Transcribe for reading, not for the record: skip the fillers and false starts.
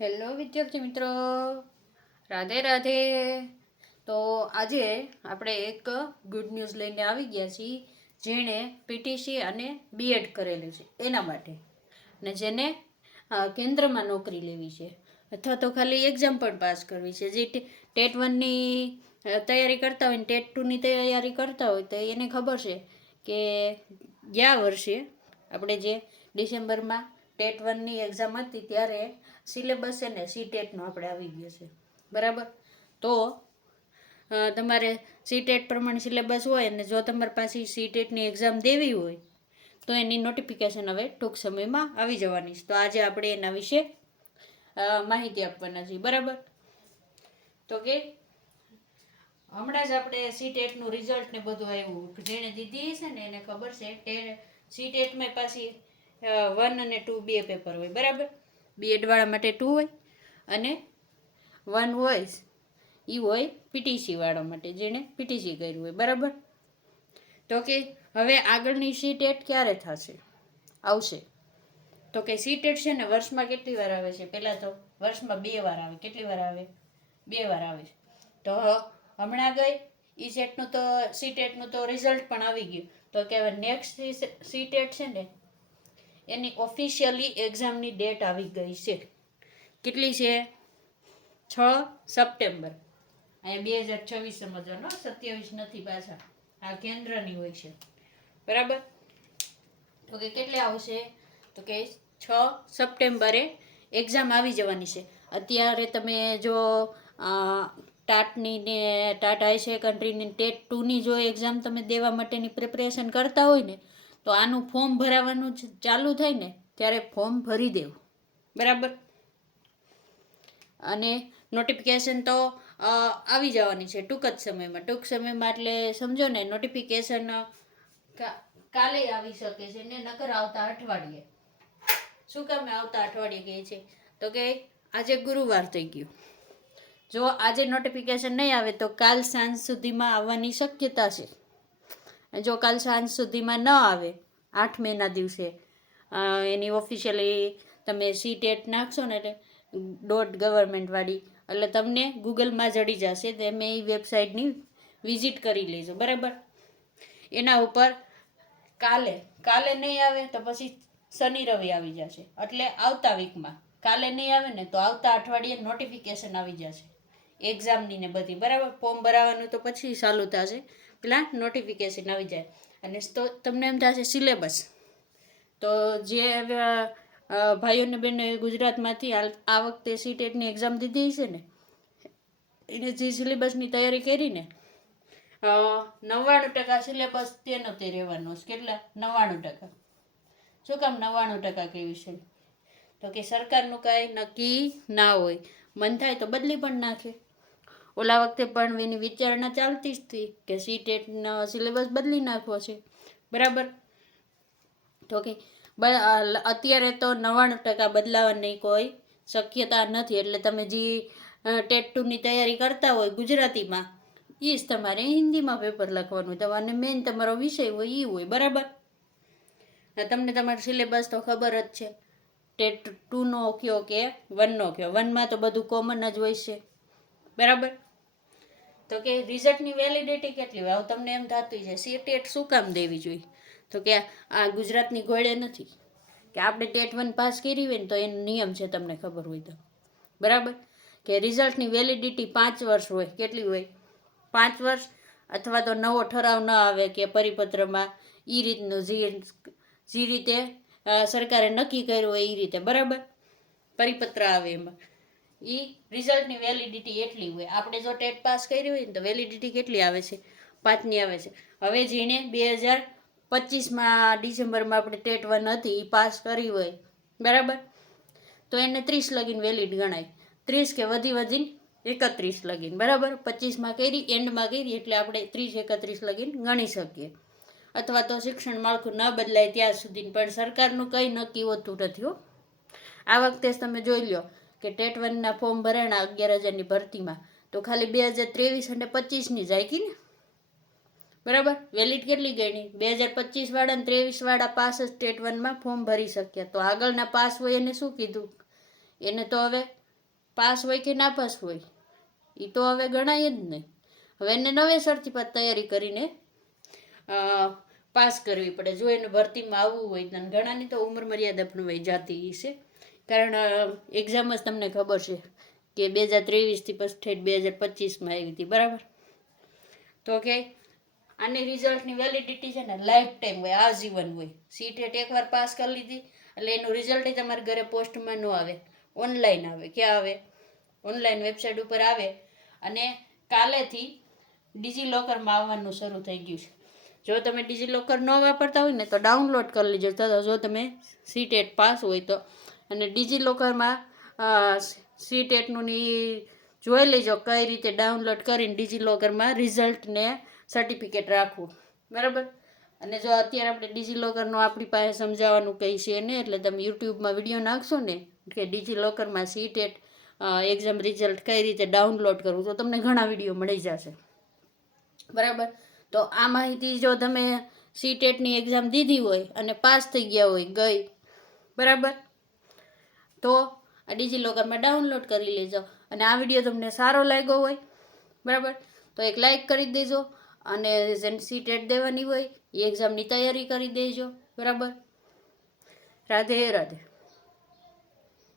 Hello વિદ્યાર્થી મિત્રો, રાધે રાધે. તો આજે આપણે એક ગુડ ન્યૂઝ લઈને આવી ગયા છીએ. જેણે પીટીસી અને બીએડ કરેલું છે એના માટે, અને જેને કેન્દ્રમાં નોકરી લેવી છે અથવા તો ખાલી એક્ઝામ પણ પાસ કરવી છે. જે ટેટ વનની તૈયારી કરતા હોય ને ટેટ ટુની તૈયારી કરતા હોય તો એને ખબર છે કે ગયા વર્ષે આપણે જે ડિસેમ્બરમાં ટેટ વનની એક્ઝામ હતી ત્યારે સિલેબસ છે ને સીટેટનો આપણે આવી ગયો છે, બરાબર. તો તમારે સીટેટ પ્રમાણે સિલેબસ હોય અને જો તમારી પાસે સીટેટની એક્ઝામ દેવી હોય તો એની નોટિફિકેશન હવે ટૂંક સમયમાં આવી જવાની છે. તો આજે આપણે એના વિશે માહિતી આપવાના છીએ, બરાબર. તો કે હમણાં જ આપણે સીટેટનું રિઝલ્ટ ને બધું આવ્યું. જેણે દીધી છે ને એને ખબર છે સીટેટમાં પાછી 1 અને 2 બે પેપર હોય, બરાબર. બીએડ વાળા માટે 2 હોય અને 1 હોય એ હોય પીટીસી વાળા માટે, જેણે પીટીસી કર્યું હોય, બરાબર. તો કે હવે આગળની સીટેટ ક્યારે થશે, આવશે? તો કે સીટેટ છે ને વર્ષમાં કેટલી વાર આવે છે? પહેલાં તો વર્ષમાં 2 વાર આવે. કેટલી વાર આવે? 2 વાર આવે. તો હમણાં ગઈ ઈ સેટનું તો સીટેટનું તો રિઝલ્ટ પણ આવી ગયું. તો કે હવે નેક્સ્ટ સીટેટ છે ને એની ઓફિશિયલી એક્ઝામની ડેટ આવી ગઈ છે. કેટલી છે? 6 સપ્ટેમ્બર. અહીંયા 2026 સમજવાનો, 27 નથી પાછા. આ કેન્દ્રની હોય છે, બરાબર. તો કે કેટલે આવશે? તો કે 6 સપ્ટેમ્બરે એક્ઝામ આવી જવાની છે. અત્યારે તમે જો ટાટની ને ટાટ હાઈ સેકન્ડરીની ટેટ ટુની જો એક્ઝામ તમે દેવા માટેની પ્રિપરેશન કરતા હોય ને તો આનું ફોર્મ ભરાવાનું ચાલુ થાય ને ત્યારે ફોર્મ ભરી દેવું, બરાબર. અને નોટિફિકેશન તો આવી જવાની છે ટૂંક જ સમયમાં. ટૂંક સમયમાં એટલે સમજો ને, નોટિફિકેશન કાલે આવી શકે છે ને નકર આવતા અઠવાડિયે. શું કામ આવતા અઠવાડિયે કહે છે? તો કે આજે ગુરુવાર થઈ ગયું. જો આજે નોટિફિકેશન નહીં આવે તો કાલ સાંજ સુધીમાં આવવાની શક્યતા છે. જો કાલ સાંજ સુધીમાં ન આવે, 8 મેના દિવસે એની ઓફિશિયલી તમે સીટેટ નાખશો ને .ગવર્મેન્ટવાળી, એટલે તમને ગૂગલમાં જડી જશે. તમે એ વેબસાઇટની વિઝિટ કરી લેજો, બરાબર. એના ઉપર કાલે નહીં આવે તો પછી શનિ રવિ આવી જશે. એટલે આવતા વીકમાં કાલે નહીં આવે ને તો આવતા અઠવાડિયે નોટિફિકેશન આવી જશે એક્ઝામની ને બધી, બરાબર. ફોર્મ ભરાવાનું તો પછી ચાલુ થશે, પેલા નોટિફિકેશન આવી જાય. અને તો તમને એમ થશે સિલેબસ. તો જે ભાઈઓને બહેનો ગુજરાતમાંથી આ વખતે સીટેટની એક્ઝામ દીધી છે ને એને જે સિલેબસની તૈયારી કરી ને 99% સિલેબસ તેનો તે રહેવાનો છે. કેટલા? 99%. શું કામ 99% કેવી છે? તો કે સરકારનું કાંઈ નક્કી ના હોય, મન થાય તો બદલી પણ નાખે. ઓલા વખતે પણ એની વિચારણા ચાલતી જ હતી કે સીટેટનો સિલેબસ બદલી નાખવો છે, બરાબર. તો કે અત્યારે તો 99% બદલાવાની કોઈ શક્યતા નથી. એટલે તમે જે ટેટ ટુની તૈયારી કરતા હોય ગુજરાતીમાં, એ જ તમારે હિન્દીમાં પેપર લખવાનું. તમારે મેઇન તમારો વિષય હોય એ હોય, બરાબર. તમને તમારો સિલેબસ તો ખબર જ છે. ટેટ ટુનો કયો કે 1નો કયો. 1માં તો બધું કોમન જ હોય છે, બરાબર. તો કે રિઝલ્ટની વેલિડિટી કેટલી હોય? હવે તમને એમ થતું છે સીટેટ શું કામ દેવી જોઈએ? તો કે આ ગુજરાતની ઘોડે નથી કે આપણે ટેટ 1 પાસ કરી હોય ને તો એનો નિયમ છે, તમને ખબર હોય તો, બરાબર. કે રિઝલ્ટની વેલિડિટી 5 વર્ષ હોય. કેટલી હોય? 5 વર્ષ. અથવા તો નવો ઠરાવ ન આવે કે પરિપત્રમાં એ રીતનું જે રીતે સરકારે નક્કી કર્યું હોય એ રીતે, બરાબર. પરિપત્ર આવે એમાં એ રિઝલ્ટની વેલિડિટી એટલી હોય. આપણે જો ટેટ પાસ કરી હોય ને તો વેલિડિટી કેટલી આવે છે? 5ની આવે છે. હવે જેણે 2025માં ડિસેમ્બરમાં આપણે ટેટ 1 હતી એ પાસ કરી હોય, બરાબર, તો એને 30 લગીન વેલિડ ગણાય. 30 કે વધીને 31 લગીન, બરાબર. 25માં કરી, એન્ડમાં કરી એટલે આપણે 30 31 લગીન ગણી શકીએ. અથવા તો શિક્ષણ માળખું ન બદલાય ત્યાં સુધી. પણ સરકારનું કંઈ નક્કી હોતું નથી હો. આ વખતે તમે જોઈ લો કે ટેટ 1ના ફોર્મ ભરાણા 11,000ની ભરતીમાં, તો ખાલી 2023 અને 25ની જાય કી ને, બરાબર. વેલિડ કેટલી ગણી? 2025 વાળા અને 23 વાળા પાસ જ ટેટ 1માં ફોર્મ ભરી શક્યા. તો આગળના પાસ હોય એને શું કીધું? એને તો હવે પાસ હોય કે ના પાસ હોય એ તો હવે ગણાય જ નહીં. હવે એને નવેસરથી પાછી તૈયારી કરીને પાસ કરવી પડે જો એને ભરતીમાં આવવું હોય. તો ઘણાની તો ઉંમર મર્યાદા પણ વહી જતી છે, કારણ એક્ઝામ જ તમને ખબર છે કે 2023થી પછી ઠેઠ 2025માં આવી હતી, બરાબર. તો કે આની રિઝલ્ટની વેલિડિટી છે ને લાઈફ ટાઈમ હોય, આજીવન હોય. સીટેટ એકવાર પાસ કરી લીધી એટલે એનું રિઝલ્ટ તમારા ઘરે પોસ્ટમાં ન આવે, ઓનલાઈન આવે. ક્યાં આવે? ઓનલાઈન વેબસાઇટ ઉપર આવે. અને કાલેથી ડિજીલોકરમાં આવવાનું શરૂ થઈ ગયું છે. જો તમે ડિજીલોકર ન વાપરતા હોય ને તો ડાઉનલોડ કરી લેજો, જો તમે સીટેટ પાસ હોય તો. અને ડિજીલોકરમાં સીટેટનું જોઈ લેજો કઈ રીતે ડાઉનલોડ કરીને ડિજીલોકરમાં રિઝલ્ટને સર્ટિફિકેટ રાખવું, બરાબર. અને જો અત્યારે આપણે ડિજીલોકરનું આપણી પાસે સમજાવવાનું કંઈ છે ને, એટલે તમે યુટ્યુબમાં વિડીયો નાખશો ને કે ડિજીલોકરમાં સીટેટ એક્ઝામ રિઝલ્ટ કઈ રીતે ડાઉનલોડ કરવું, તો તમને ઘણા વિડીયો મળી જશે, બરાબર. તો આ માહિતી જો તમે સીટેટની એક્ઝામ દીધી હોય અને પાસ થઈ ગયા હોય ગઈ, બરાબર, તો આ ડિજીલોકરમાં ડાઉનલોડ કરી લેજો. અને આ વિડીયો તમને સારો લાગ્યો હોય, બરાબર, તો એક લાઈક કરી દેજો. અને જેને સીટેટ દેવાની હોય એ એક્ઝામની તૈયારી કરી દેજો, બરાબર. રાધે રાધે.